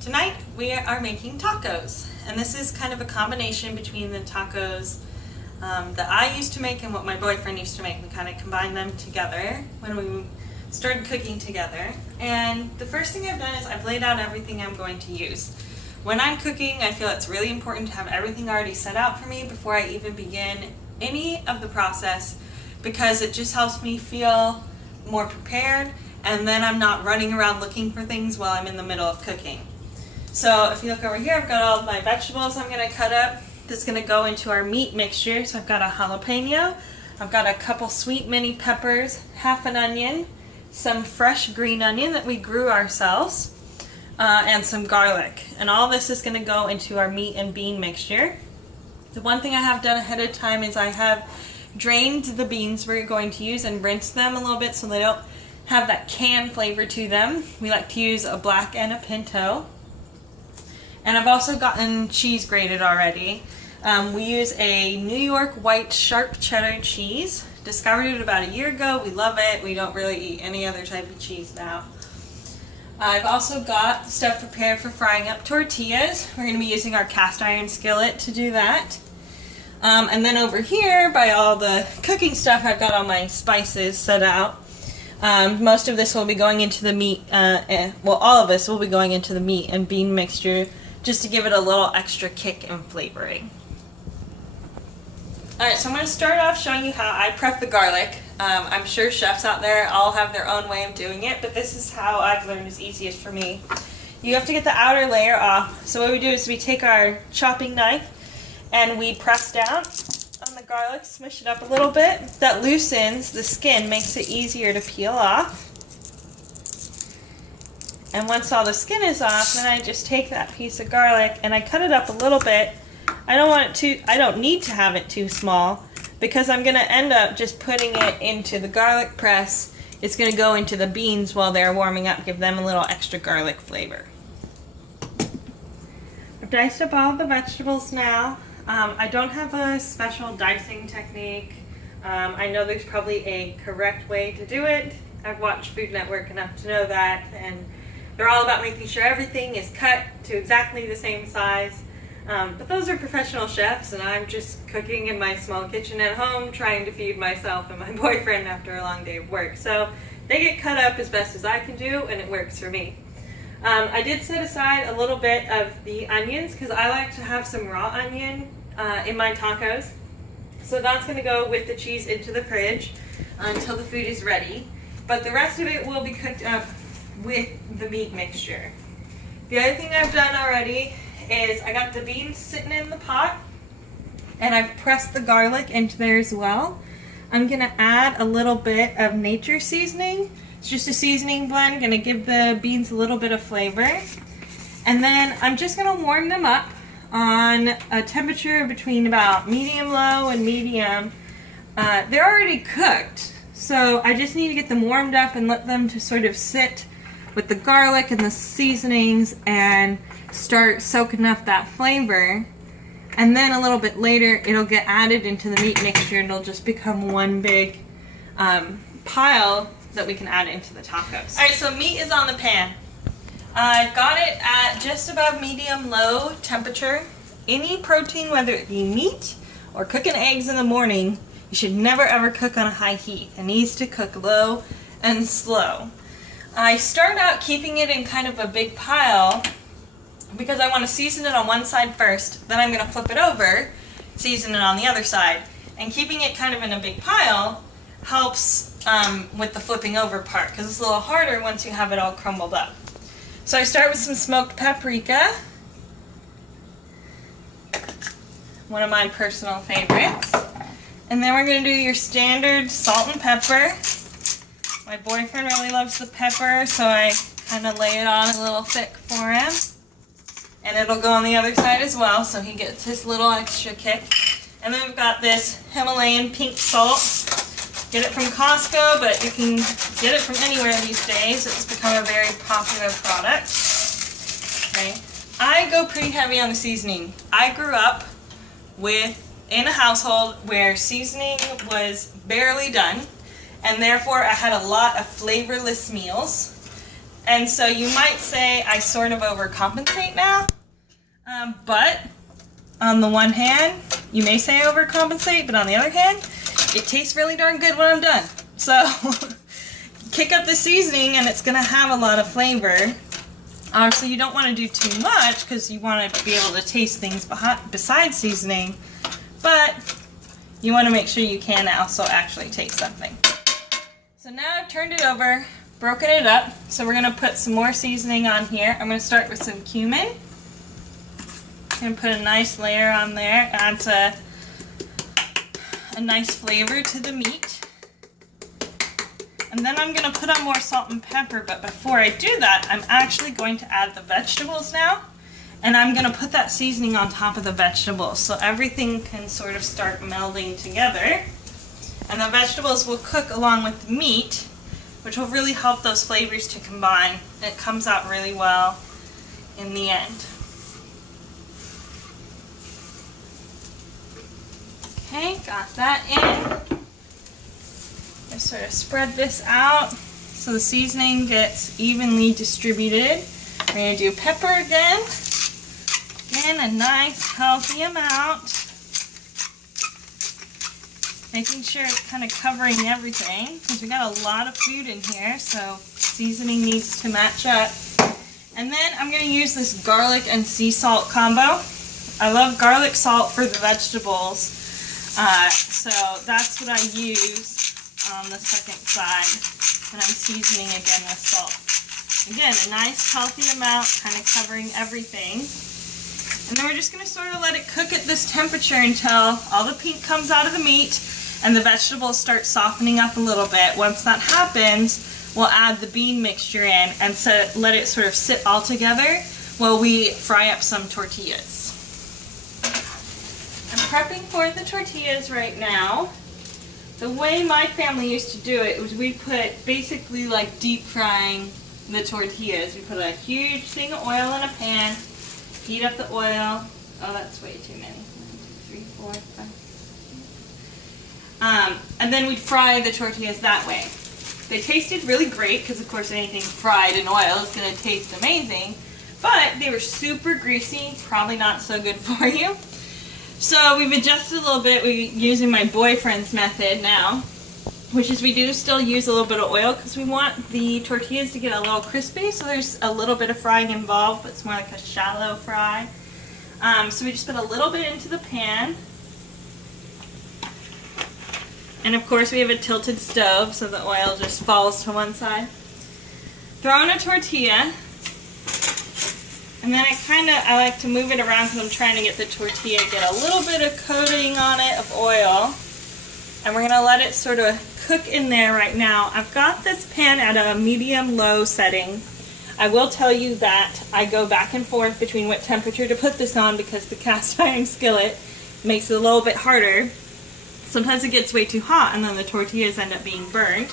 Tonight we are making tacos, and this is kind of a combination between the tacos that I used to make and what my boyfriend used to make. We kind of combined them together when we started cooking together. And the first thing I've done is I've laid out everything I'm going to use. When I'm cooking, I feel it's really important to have everything already set out for me before I even begin any of the process, because it just helps me feel more prepared, and then I'm not running around looking for things while I'm in the middle of cooking. So if you look over here, I've got all of my vegetables I'm going to cut up. This is going to go into our meat mixture. So I've got a jalapeno, I've got a couple sweet mini peppers, half an onion, some fresh green onion that we grew ourselves, and some garlic. And all this is going to go into our meat and bean mixture. The one thing I have done ahead of time is I have drained the beans we're going to use and rinsed them a little bit so they don't have that canned flavor to them. We like to use a black and a pinto. And I've also gotten cheese grated already. We use a New York white sharp cheddar cheese. Discovered it about a year ago. We love it. We don't really eat any other type of cheese now. I've also got stuff prepared for frying up tortillas. We're going to be using our cast iron skillet to do that. And then over here, by all the cooking stuff, I've got all my spices set out. Most of this will be going into the meat, well, all of this will be going into the meat and bean mixture, just to give it a little extra kick and flavoring. Alright, so I'm going to start off showing you how I prep the garlic. I'm sure chefs out there all have their own way of doing it, but this is how I've learned is easiest for me. You have to get the outer layer off. So what we do is we take our chopping knife and we press down on the garlic, smush it up a little bit. That loosens the skin, makes it easier to peel off. And once all the skin is off, then I just take that piece of garlic and I cut it up a little bit. I don't need to have it too small, because I'm going to end up just putting it into the garlic press. It's going to go into the beans while they're warming up, give them a little extra garlic flavor. I've diced up all the vegetables now. I don't have a special dicing technique. I know there's probably a correct way to do it. I've watched Food Network enough to know that, and they're all about making sure everything is cut to exactly the same size. But those are professional chefs, and I'm just cooking in my small kitchen at home, trying to feed myself and my boyfriend after a long day of work. So they get cut up as best as I can do, and it works for me. I did set aside a little bit of the onions, because I like to have some raw onion in my tacos. So that's going to go with the cheese into the fridge until the food is ready. But the rest of it will be cooked up with the meat mixture. The other thing I've done already is I got the beans sitting in the pot, and I've pressed the garlic into there as well. I'm going to add a little bit of nature seasoning. It's just a seasoning blend, going to give the beans a little bit of flavor. And then I'm just going to warm them up on a temperature between about medium low and medium. They're already cooked, so I just need to get them warmed up and let them to sort of sit with the garlic and the seasonings and start soaking up that flavor. And then a little bit later it'll get added into the meat mixture, and it'll just become one big pile that we can add into the tacos. Alright, so meat is on the pan. I've got it at just above medium-low temperature. Any protein, whether it be meat or cooking eggs in the morning, you should never ever cook on a high heat. It needs to cook low and slow. I start out keeping it in kind of a big pile because I want to season it on one side first, then I'm going to flip it over, season it on the other side. And keeping it kind of in a big pile helps with the flipping over part, because it's a little harder once you have it all crumbled up. So I start with some smoked paprika, one of my personal favorites. And then we're going to do your standard salt and pepper. My boyfriend really loves the pepper, so I kind of lay it on a little thick for him. And it'll go on the other side as well, so he gets his little extra kick. And then we've got this Himalayan pink salt. Get it from Costco, but you can get it from anywhere these days. It's become a very popular product. Okay. I go pretty heavy on the seasoning. I grew up in a household where seasoning was barely done, and therefore I had a lot of flavorless meals. And so you might say I sort of overcompensate now, but on the one hand, you may say I overcompensate, but on the other hand, it tastes really darn good when I'm done. So kick up the seasoning and it's gonna have a lot of flavor. So you don't want to do too much because you want to be able to taste things besides seasoning, but you want to make sure you can also actually taste something. So now I've turned it over, broken it up, so we're going to put some more seasoning on here. I'm going to start with some cumin. I'm going to put a nice layer on there. It adds a nice flavor to the meat. And then I'm going to put on more salt and pepper, but before I do that, I'm actually going to add the vegetables now. And I'm going to put that seasoning on top of the vegetables so everything can sort of start melding together. And the vegetables will cook along with the meat, which will really help those flavors to combine. It comes out really well in the end. Okay, got that in. I sort of spread this out so the seasoning gets evenly distributed. We're going to do pepper again. Again, a nice healthy amount. Making sure it's kind of covering everything because we got a lot of food in here, so seasoning needs to match up. And then I'm going to use this garlic and sea salt combo. I love garlic salt for the vegetables, so that's what I use on the second side when I'm seasoning again with salt. Again, a nice healthy amount, kind of covering everything. And then we're just going to sort of let it cook at this temperature until all the pink comes out of the meat and the vegetables start softening up a little bit. Once that happens, we'll add the bean mixture in and let it sort of sit all together while we fry up some tortillas. I'm prepping for the tortillas right now. The way my family used to do it was we put basically like deep frying the tortillas. We put a huge thing of oil in a pan, heat up the oil. Oh, that's way too many. 1, 2, 3, 4, 5. And then we'd fry the tortillas that way. They tasted really great because, of course, anything fried in oil is going to taste amazing. But they were super greasy, probably not so good for you. So we've adjusted a little bit. We're using my boyfriend's method now, which is we do still use a little bit of oil because we want the tortillas to get a little crispy. So there's a little bit of frying involved, but it's more like a shallow fry. So we just put a little bit into the pan. And of course we have a tilted stove so the oil just falls to one side. Throw in a tortilla. And then I like to move it around because I'm trying to get the tortilla, get a little bit of coating on it of oil. And we're going to let it sort of cook in there right now. I've got this pan at a medium-low setting. I will tell you that I go back and forth between what temperature to put this on because the cast iron skillet makes it a little bit harder. Sometimes it gets way too hot and then the tortillas end up being burned.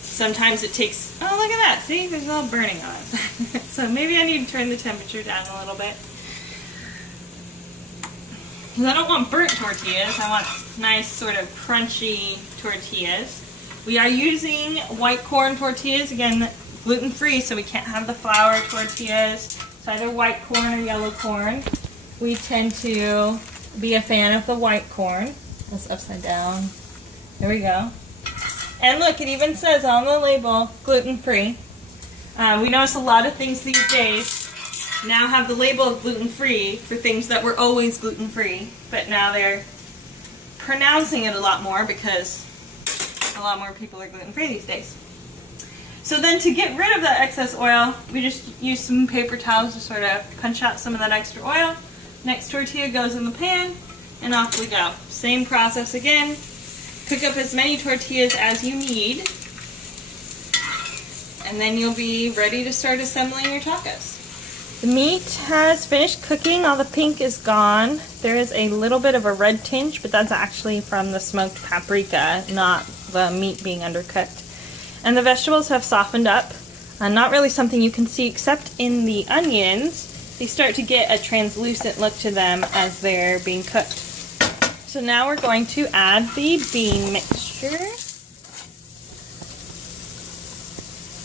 Sometimes it takes, oh look at that, see, there's all burning on it. So maybe I need to turn the temperature down a little bit. Because I don't want burnt tortillas, I want nice sort of crunchy tortillas. We are using white corn tortillas, again gluten-free, so we can't have the flour tortillas. It's either white corn or yellow corn. We tend to be a fan of the white corn. That's upside down. There we go. And look, it even says on the label, gluten-free. We notice a lot of things these days now have the label of gluten-free for things that were always gluten-free, but now they're pronouncing it a lot more because a lot more people are gluten-free these days. So then to get rid of that excess oil, we just use some paper towels to sort of punch out some of that extra oil. Next tortilla goes in the pan, and off we go. Same process again. Cook up as many tortillas as you need, and then you'll be ready to start assembling your tacos. The meat has finished cooking. All the pink is gone. There is a little bit of a red tinge, but that's actually from the smoked paprika, not the meat being undercooked. And the vegetables have softened up. Not really something you can see except in the onions. They start to get a translucent look to them as they're being cooked. So now we're going to add the bean mixture.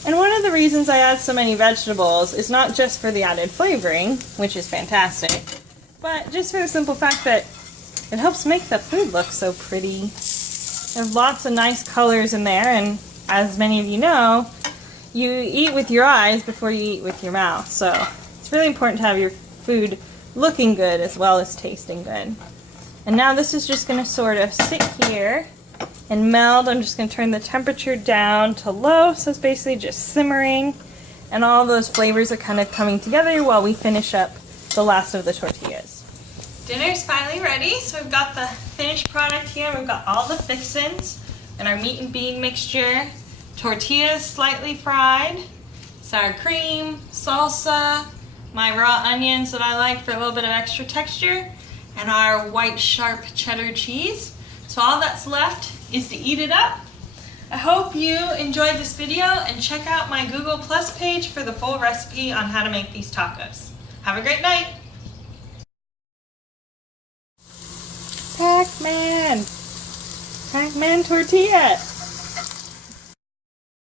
And one of of the reasons I add so many vegetables is not just for the added flavoring, which is fantastic, but just for the simple fact that it helps make the food look so pretty. There's lots of nice colors in there, and as many of you know, you eat with your eyes before you eat with your mouth, so it's really important to have your food looking good as well as tasting good. And now this is just going to sort of sit here and meld. I'm just going to turn the temperature down to low, so it's basically just simmering, and all those flavors are kind of coming together while we finish up the last of the tortillas. Dinner's finally ready, so we've got the finished product here. We've got all the fixins and our meat and bean mixture, tortillas slightly fried, sour cream, salsa, my raw onions that I like for a little bit of extra texture, and our white sharp cheddar cheese. So all that's left is to eat it up. I hope you enjoyed this video, and check out my Google Plus page for the full recipe on how to make these tacos. Have a great night. Pac-Man tortilla.